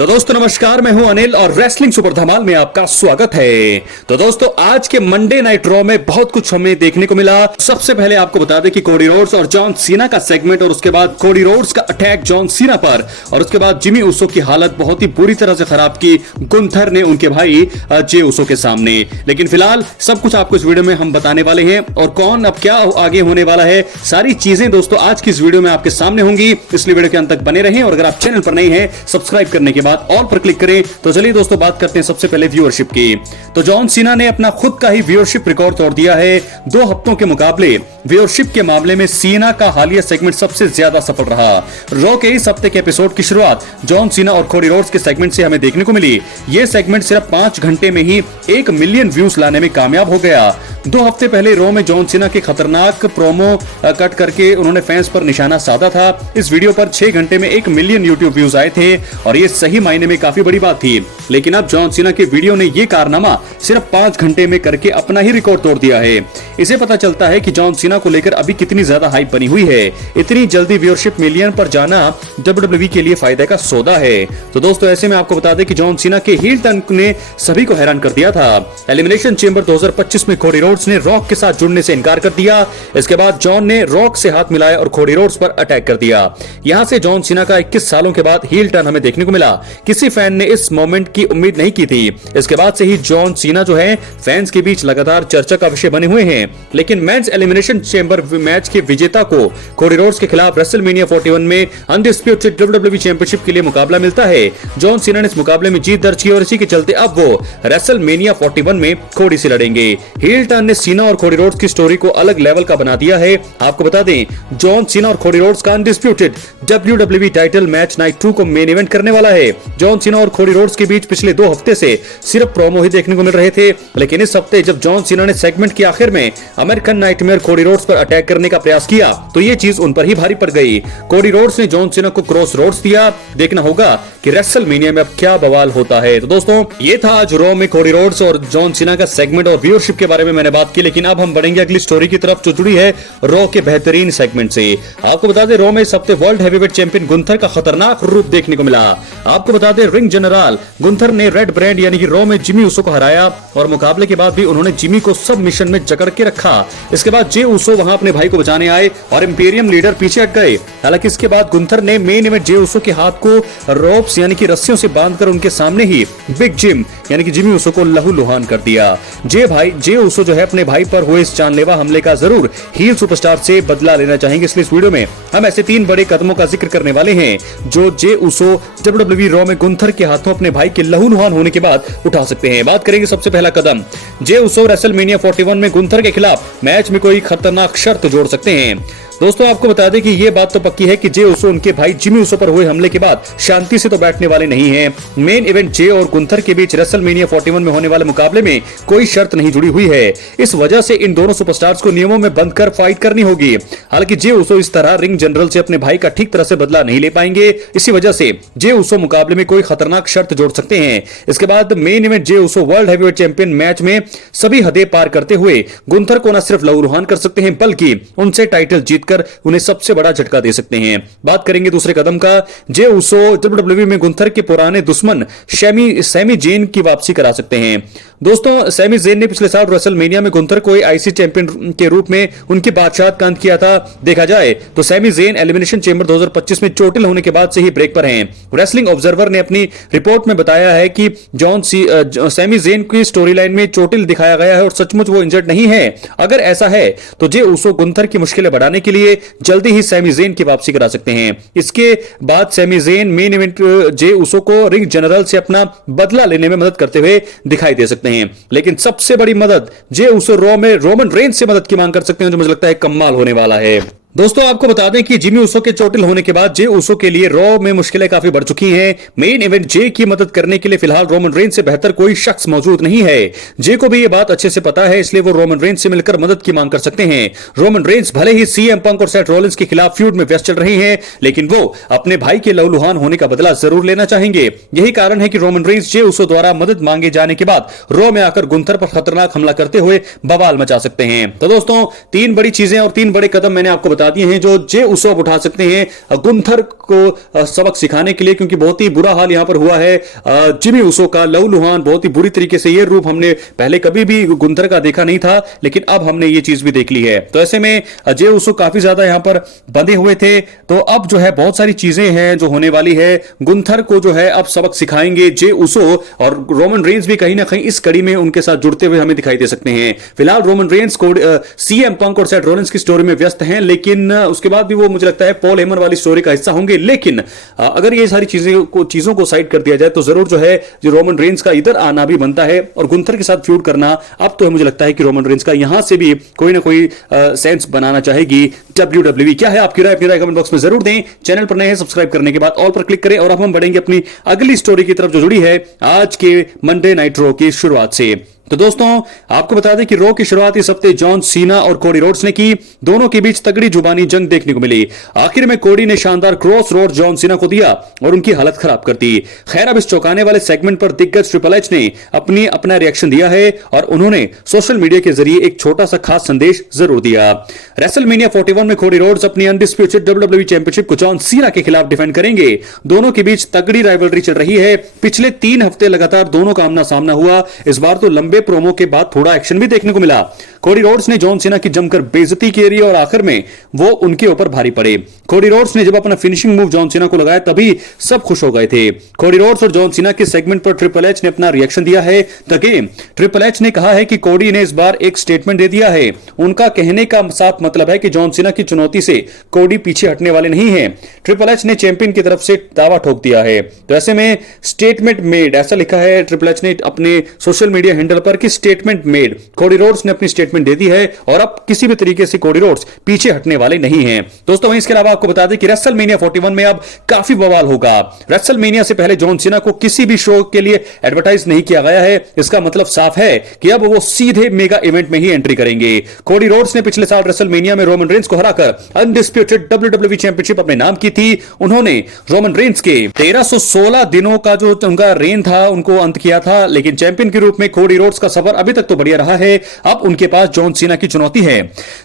तो दोस्तों नमस्कार, मैं हूं अनिल और रेसलिंग सुपर धमाल में आपका स्वागत है। तो दोस्तों आज के मंडे नाइट रॉ में बहुत कुछ हमें देखने को मिला। सबसे पहले आपको बता दें कि कोडी रोड्स और जॉन सीना का सेगमेंट, और उसके बाद कोडी रोड्स का अटैक जॉन सीना पर, और उसके बाद जिमी ऊसो की हालत बहुत ही बुरी तरह से खराब की गुंथर ने उनके भाई जे ऊसो के सामने। लेकिन फिलहाल सब कुछ आपको इस वीडियो में हम बताने वाले हैं, और कौन अब क्या आगे होने वाला है, सारी चीजें दोस्तों आज की इस वीडियो में आपके सामने होंगी। इसलिए वीडियो के अंत तक बने रहें, और अगर आप चैनल पर नहीं है सब्सक्राइब करने के बाद ऑल पर क्लिक करें। तो चलिए दोस्तों बात करते हैं सबसे पहले व्यूअरशिप की। तो जॉन सीना ने अपना खुद का ही व्यूअरशिप रिकॉर्ड तोड़ दिया है। 2 हफ्तों के मुकाबले व्यूअरशिप के मामले में सीना का हालिया सेगमेंट सबसे ज्यादा सफल रहा। रॉ के इस हफ्ते के एपिसोड की शुरुआत जॉन सीना और कोडी रोड्स के सेगमेंट से हमें देखने को मिली। यह सेगमेंट सिर्फ 5 घंटे में ही 1 मिलियन व्यूज लाने में कामयाब हो गया। 2 हफ्ते पहले रॉ में जॉन सीना के खतरनाक प्रोमो कट करके उन्होंने फैंस पर निशाना साधा था। इस वीडियो पर 6 घंटे में 1 मिलियन यूट्यूब व्यूज आए थे, और ये सही मायने में काफी बड़ी बात थी। लेकिन अब जॉन सीना के वीडियो ने यह कारनामा सिर्फ 5 घंटे में करके अपना ही रिकॉर्ड तोड़ दिया है। इसे पता चलता है कि जॉन सीना को लेकर अभी कितनी ज्यादा हाइप बनी हुई है। इतनी जल्दी व्यूअरशिप मिलियन पर जाना WWE के लिए फायदे का सौदा है। तो दोस्तों ऐसे में आपको बता दें कि जॉन सीना के हील टर्न ने सभी को हैरान कर दिया था। एलिमिनेशन चेंबर 2025 में कोडी रोड्स ने रॉक के साथ जुड़ने से इनकार कर दिया। इसके बाद जॉन ने रॉक से हाथ मिलाया और कोडी रोड्स पर अटैक कर दिया। यहां से जॉन सीना का 21 सालों के बाद हील टर्न हमें देखने को मिला। किसी फैन ने इस मोमेंट की उम्मीद नहीं की थी। इसके बाद से ही जॉन सीना जो है फैंस के बीच लगातार चर्चा का विषय बने हुए हैं। लेकिन मेंस एलिमिनेशन चेंबर मैच के विजेता को कोडी रोड्स के खिलाफ रेसलमेनिया 41 में अनडिस्प्यूटेड WWE चैंपियनशिप के लिए मुकाबला मिलता है। जॉन सीना ने इस मुकाबले में जीत दर्ज की, और इसी के चलते अब वो रेसलमेनिया 41 में कोडी से लड़ेंगे। हील टर्न ने सीना और कोडी रोड्स की स्टोरी को अलग लेवल का बना दिया है। आपको बता दें जॉन सीना और कोडी रोड्स का undisputed WWE title match night 2 को मेन इवेंट करने वाला है। जॉन सीना और कोडी रोड्स के बीच पिछले 2 हफ्ते से सिर्फ प्रोमो ही देखने को मिल रहे थे, लेकिन इस हफ्ते जब जॉन सीना ने सेगमेंट के आखिर में अमेरिकन नाइटमेयर कोडी रोड्स पर अटैक करने का प्रयास किया तो ये चीज उन पर ही भारी पड़ गई। कोडी रोड्स ने जॉन सीना को क्रॉस रोड्स दिया। देखना होगा कि रेसलमेनिया में अब क्या बवाल होता है। तो दोस्तों ये था आज रॉ में कोडी रोड्स और जॉन सीना का सेगमेंट, और व्यूअरशिप के बारे में मैंने बात की। लेकिन अब हम बढ़ेंगे अगली स्टोरी की तरफ जो जुड़ी है रॉ के बेहतरीन सेगमेंट से। आपको बता दें रॉ में इस हफ्ते वर्ल्ड हेवीवेट चैंपियन गुंथर का खतरनाक रूप देखने को मिला। आपको बता दें रिंग जनरल गुंथर ने रेड ब्रांड यानी कि रॉ में जिमी ऊसो को हराया, और मुकाबले के बाद भी उन्होंने जिमी को सब मिशन में जकड़ के रखा। इसके बाद जे ऊसो वहां अपने भाई को बचाने आए और इंपीरियम लीडर पीछे हट गए। हालांकि इसके बाद गुंथर ने मेन इवेंट जे ऊसो के हाथ को रोप्स यानी कि रस्सियों से बांधकर उनके सामने ही बिग जिम यानी कि जिमी ऊसो को लहूलुहान कर दिया। जे ऊसो जो है अपने भाई पर हुए इस जानलेवा हमले का जरूर हील सुपरस्टार से बदला लेना चाहेंगे। इसलिए इस वीडियो में हम ऐसे 3 बड़े कदमों का जिक्र करने वाले हैं जो जे ऊसो WWE रॉ में गुंथर के हाथों अपने भाई के लहूलुहान होने के बाद उठा सकते हैं। बात करेंगे सबसे पहला कदम, जे ऊसो रेसलमेनिया 41 में गुंथर के खिलाफ मैच में कोई खतरनाक शर्त जोड़ सकते हैं। दोस्तों आपको बता दें कि यह बात तो पक्की है कि जे ऊसो उनके भाई जिमी ऊसो पर हुए हमले के बाद शांति से तो बैठने वाले नहीं हैं। मेन इवेंट जे और गुंथर के बीच रेसलमेनिया 41 में होने वाले मुकाबले में कोई शर्त नहीं जुड़ी हुई है। इस वजह से इन दोनों सुपरस्टार्स को नियमों में बंधकर फाइट करनी होगी। हालांकि जे ऊसो इस तरह रिंग जनरल से अपने भाई का ठीक तरह से बदला नहीं ले पाएंगे। इसी वजह से जे ऊसो मुकाबले में कोई खतरनाक शर्त जोड़ सकते हैं। इसके बाद main event Jey Uso world heavyweight champion match में सभी हदें पार करते हुए गुंथर को न सिर्फ लहूलुहान कर सकते हैं बल्कि उनसे टाइटल जीतकर उन्हें सबसे बड़ा झटका दे सकते हैं। बात करेंगे दूसरे कदम का, जे ऊसो WWE में गुंथर के पुराने दुश्मन सैमी जेन की वापसी करा सकते हैं। दोस्तों सैमी जेन ने पिछले साल रेसलमेनिया में गुंथर को आईसी चैंपियन के रूप में उनकी बादशाहत का अंत किया था। देखा जाए तो सैमी जेन एलिमिनेशन चेंबर 2025 में चोटिल होने के बाद से ही ब्रेक पर हैं। रेसलिंग ऑब्जर्वर ने अपनी रिपोर्ट में बताया है कि सैमी जेन की स्टोरी लाइन में चोटिल दिखाया गया है और सचमुच वो इंजर्ड नहीं है। अगर ऐसा है तो जे ऊसो गुंथर की मुश्किलें बढ़ाने के लिए जल्दी ही सैमी जेन की वापसी करा सकते हैं। इसके बाद Sami Zayn main event Jey Uso को रिंग जनरल से अपना बदला लेने में मदद करते हुए दिखाई दे सकते हैं। लेकिन सबसे बड़ी मदद जे ऊसो रॉ में रोमन रेंज से मदद की मांग कर सकते हैं, जो मुझे लगता है कमाल होने वाला है। दोस्तों आपको बता दें कि जिमी ऊसो के चोटिल होने के बाद जे ऊसो के लिए रॉ में मुश्किलें काफी बढ़ चुकी हैं। मेन इवेंट जे की मदद करने के लिए फिलहाल रोमन रेंज से बेहतर कोई शख्स मौजूद नहीं है। जे को भी ये बात अच्छे से पता है, इसलिए वो रोमन रेंज से मिलकर मदद की मांग कर सकते हैं। रोमन रेंज भले ही सीएम पंक और सेथ रॉलिंस के खिलाफ फ्यूड में व्यस्त चल रहे हैं, लेकिन वो अपने भाई के लहूलुहान होने का बदला जरूर लेना चाहेंगे। यही कारण है कि रोमन रेंज जे ऊसो द्वारा मदद मांगे जाने के बाद रॉ में आकर गुंथर पर खतरनाक हमला करते हुए बवाल मचा सकते हैं। तो दोस्तों 3 बड़ी चीजें और 3 बड़े कदम मैंने आपको बता दिए हैं जो जे उसो आप उठा सकते हैं गुंथर को सबक सिखाने के लिए, क्योंकि बहुत ही बुरा हाल यहां पर हुआ है जिमी उसो का। लहूलुहान बहुत ही बुरी तरीके से, ये रूप हमने पहले कभी भी गुंथर का देखा नहीं था, लेकिन अब हमने ये चीज भी देख ली है। तो ऐसे में जे उसो काफी ज्यादा यहां पर बंधे हुए थे, तो अब जो है बहुत सारी चीजें हैं जो होने वाली है। गुंथर को जो है अब सबक सिखाएंगे जे उसो, और रोमन रेंस भी कहीं ना कहीं इस कड़ी में उनके साथ जुड़ते हुए हमें दिखाई दे सकते हैं। फिलहाल रोमन रेंस को सीएम पंक और सेथ रॉलिंस की स्टोरी में व्यस्त हैं, लेकिन उसके बाद भी वो मुझे लगता है पॉल हेमन वाली स्टोरी का हिस्सा होंगे। लेकिन अगर ये सारी चीजों को साइड कर दिया जाए तो जरूर जो है जो रोमन रेंस का इधर आना भी बनता है और गुंथर के साथ फ्यूड करना। अब तो मुझे लगता है कि रोमन रेंस का यहां से भी कोई ना कोई सेंस बनाना चाहेगी WWE। क्या है आपकी राय? अपनी राय कमेंट बॉक्स में जरूर दें। चैनल पर नए हैं, सब्सक्राइब करने के बाद ऑल पर क्लिक करें। और अब हम बढ़ेंगे अपनी अगली स्टोरी की तरफ जो जुड़ी है आज के मंडे नाइट रॉ की शुरुआत से। तो दोस्तों आपको बता दें कि रॉ की शुरुआत इस हफ्ते जॉन सीना और कोडी रोड्स ने की। दोनों के बीच तगड़ी जुबानी जंग देखने को मिली। आखिर में कोडी ने शानदार क्रॉस रोड जॉन सीना को दिया और उनकी हालत खराब कर दी। खैर अब इस चौंकाने वाले सेगमेंट पर दिग्गज ट्रिपल एच ने अपना रिएक्शन दिया है और उन्होंने सोशल मीडिया के जरिए एक छोटा सा खास संदेश जरूर दिया। रेसलमेनिया 41 में कोडी रोड्स अपनी अनडिस्प्यूटेड WWE चैंपियनशिप को जॉन सीना के खिलाफ डिफेंड करेंगे। दोनों के बीच तगड़ी राइवलरी चल रही है। पिछले 3 हफ्ते लगातार दोनों का आमना सामना हुआ। इस बार तो लंबे प्रोमो के बाद थोड़ा एक्शन भी देखने को मिला। कोडी रोड्स ने जॉन सीना की जमकर बेइज्जती की और आखिर में वो उनके ऊपर भारी पड़े। कोडी रोड्स ने जब अपना फिनिशिंग मूव जॉन सीना को लगाया तभी सब खुश हो गए थे। कोडी रोड्स और जॉन सीना के सेगमेंट पर ट्रिपल एच ने अपना रिएक्शन दिया है। द गेम ट्रिपल एच ने कहा है कि कोडी ने इस बार एक स्टेटमेंट दे दिया है। उनका कहने का साफ मतलब है कि जॉन सीना की चुनौती से कोडी पीछे हटने वाले नहीं है। ट्रिपल एच ने चैंपियन की तरफ से दावा ठोक दिया है। तो ऐसे में स्टेटमेंट मेड ऐसा लिखा है ट्रिपल एच ने अपने सोशल मीडिया हैंडल पर कि स्टेटमेंट मेड। कोडी रोड्स ने अपनी स्टेटमेंट दे दी है और अब किसी भी तरीके से कोडी रोड्स पीछे हटने वाले नहीं हैं। दोस्तों इसके अलावा आपको बता दें कि रेसलमेनिया 41 में अब काफी बवाल होगा। रेसलमेनिया से पहले जॉन सीना को किसी भी शो के लिए एडवर्टाइज नहीं किया गया है। इसका मतलब साफ है कि अब वो सीधे मेगा इवेंट में ही एंट्री करेंगे। कोडी रोड्स ने पिछले साल रेसलमेनिया में रोमन रेंस को हराकर अनडिस्प्यूटेड WWE चैंपियनशिप अपने नाम की थी। उन्होंने रोमन रेंस के 1316 दिनों का जो उनका रेन था उनको अंत किया था, लेकिन चैंपियन के रूप में कोडी रोड्स का सफर अभी तक तो बढ़िया रहा है। अब उनके पास जॉन सीना की चुनौती है।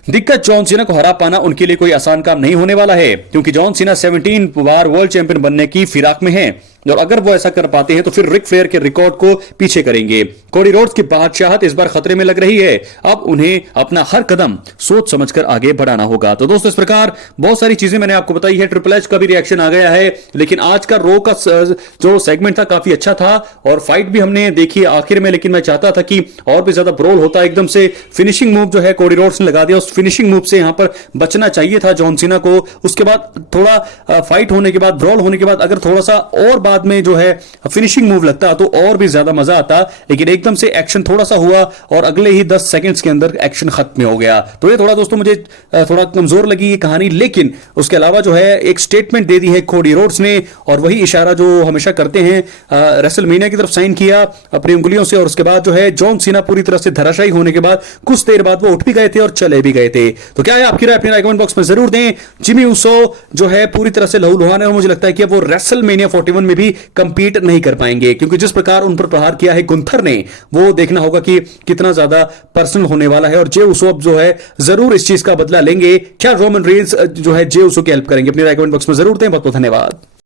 दिग्गज जॉन सीना को हरा पाना उनके लिए कोई आसान काम नहीं होने वाला है, क्योंकि जॉन सीना 17 बार वर्ल्ड चैंपियन बनने की फिराक में है और अगर वो ऐसा कर पाते हैं तो फिर रिक फेयर के रिकॉर्ड को पीछे करेंगे। कोडी रोड्स की बादशाहत इस बार खतरे में लग रही है। अब उन्हें अपना हर कदम सोच समझकर आगे बढ़ाना होगा। तो दोस्तों इस प्रकार बहुत सारी चीजें मैंने आपको बताई है। ट्रिपल एच का भी रिएक्शन आ गया है, लेकिन आज का रो का जो सेगमेंट था काफी अच्छा था और फाइट भी हमने देखी आखिर में, लेकिन मैं चाहता था कि और भी ज्यादा ब्रोल होता। एकदम से फिनिशिंग मूव जो है कोडी रोड्स ने लगा दिया, उस फिनिशिंग मूव से यहां पर बचना चाहिए था जॉन सीना को। उसके बाद थोड़ा फाइट होने के बाद, ब्रोल होने के बाद अगर थोड़ा सा और बाद में जो है फिनिशिंग मूव लगता तो और भी ज्यादा मजा आता, लेकिन एकदम से एक्शन थोड़ा सा हुआ और अगले ही 10 सेकंड्स के अंदर एक्शन खत्म हो गया। तो ये थोड़ा दोस्तों मुझे थोड़ा कमजोर लगी ये कहानी, लेकिन उसके अलावा जो है एक स्टेटमेंट दे दी है कोडी रोड्स ने और वही इशारा जो हमेशा करते हैं रेसलमेनिया की तरफ साइन किया अपनी उंगलियों से और उसके बाद जो है जॉन सीना पूरी तरह से धराशायी होने के बाद कुछ देर बाद वो उठ भी गए थे और चले भी गए थे। तो क्या है आपकी राय? अपनी राय कमेंट बॉक्स में जरूर दें। जिमी उसो जो है पूरी तरह से लहूलुहान है और मुझे लगता है कि वो रेसलमेनिया 41 में भी कंपीट नहीं कर पाएंगे, क्योंकि जिस प्रकार उन पर प्रहार किया है गुंथर ने, वो देखना होगा कि कितना ज्यादा पर्सनल होने वाला है और जे उसो जो है जरूर इस चीज का बदला लेंगे। क्या रोमन रेंस जो है जे उसो की हेल्प करेंगे? अपनी राय कमेंट बॉक्स में जरूर दें। बहुत बहुत धन्यवाद।